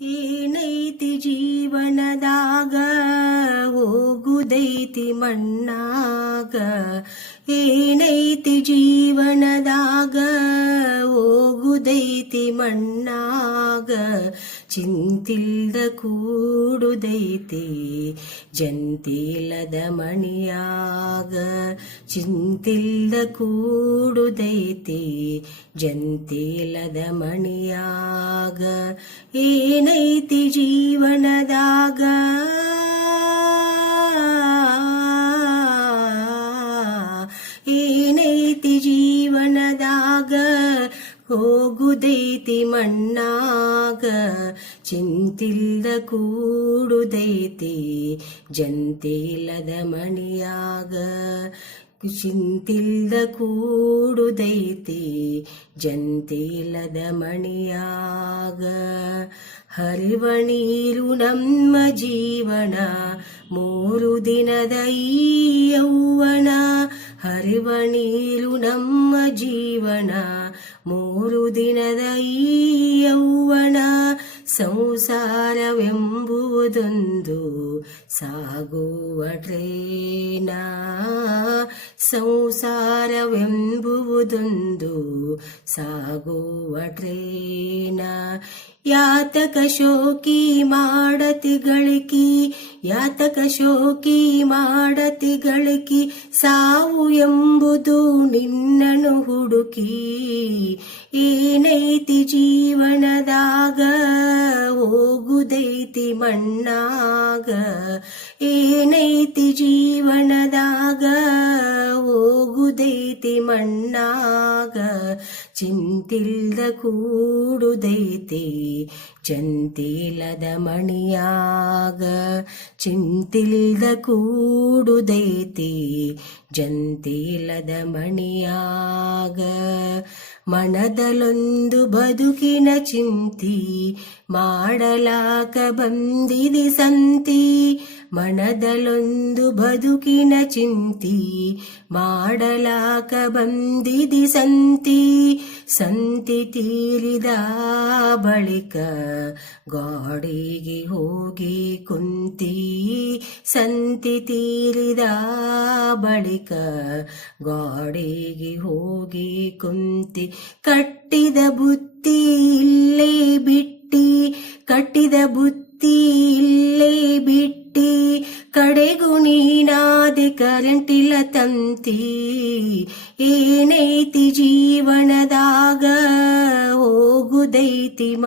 ಏನೈತಿ ಜೀವನದಾಗ ಹೋಗುದೈತಿ ಮಣ್ಣಾಗ. ಏನೈತಿ ಜೀವನದಾಗ ಹೋಗುದೈತಿ ಮಣ್ಣಾಗ. ಚಿಂತಿಲ್ದ ಕೂಡುದೈತಿ ಜಂತಿಲ್ಲದ ಮಣಿಯಾಗ. ಚಿಂತಿಲ್ದ ಕೂಡುದೈತಿ ಜಂತಿಲ್ಲದ ಮಣಿಯಾಗ. ಏನೈತಿ ಜೀವನದಾಗ ಏನೈತಿ ಜೀವನದಾಗ ಹೋಗುದೈತಿ ಮಣ್ಣಾಗ. ಚಿಂತಿಲ್ದ ಕೂಡುದೈತಿ ಜಂತಿಲ್ಲದ ಮಣಿಯಾಗ. ಚಿಂತಿಲ್ದ ಕೂಡುದೈತಿ ಜಂತಿಲ್ಲದ ಮಣಿಯಾಗ. ಹರಿವ ನೀರು ನಮ್ಮ ಜೀವನ ಮೂರು ದಿನದ ಈ ಯೌವನ. ಹರಿವ ನೀರು ನಮ್ಮ ಜೀವನ ಮೂರು ದಿನದ ಈ ಯೌವನ. ಸಂಸಾರವೆಂಬುದೊಂದು ಸಾಗುವ ಟ್ರೇನ. ಸಂಸಾರವೆಂಬುದೊಂದು ಸಾಗುವ ಟ್ರೇನ. ಯಾತಕ ಶೋಕಿ ಮಾಡತಿ ಗಳಿಕಿ. ಯಾತಕ ಶೋಕಿ ಮಾಡತಿ ಗಳಿಕಿ. ಸಾವು ಎಂಬುದು ನಿನ್ನನು ಹುಡುಕಿ. ಏನೈತಿ ಜೀವನದಾಗ ಹೋಗುದೈತಿ ಮಣ್ಣಾಗ. ಏನೈತಿ ಜೀವನದಾಗ ಹೋಗುದೈತಿ ಮಣ್ಣಾಗ. ಚಿಂತಿಲ್ದ ಕೂಡುದೈತಿ ಜಂತಿಲ್ಲದ ಮಣಿಯಾಗ. ಚಿಂತಿಲ್ದ ಕೂಡುದೈತಿ ಜಂತಿಲ್ಲದ ಮಣಿಯಾಗ. ಮನದಲ್ಲೊಂದು ಬದುಕಿನ ಚಿಂತಿ ಮಾಡಲಾಕ ಬಂದಿದೆ ಸಂತಿ. ಮನದಲ್ಲೊಂದು ಬದುಕಿನ ಚಿಂತಿ ಮಾಡಲಾಕ ಬಂದಿದೆ ಸಂತಿ. ಸಂತಿ ತೀರಿದ ಬಳಿಕ ಗಾಡಿಗೆ ಹೋಗಿ ಕುಂತಿ. ಸಂತಿ ತೀರಿದ ಬಳಿಕ ಗಾಡಿಗೆ ಹೋಗಿ ಕುಂತಿ. ಕಟ್ಟಿದ ಬುತ್ತಿ ಇಲ್ಲೇ ಬಿಟ್ಟಿ. ಕಟ್ಟಿದ ಬುತ್ತಿ ಇಲ್ಲೇ ಬಿಟ್ಟಿ. ಕಡೆಗೂ ನೀನಾದೆ ಕರೆಂಟಿಲ್ಲ ತಂತಿ. ಏನೈತಿ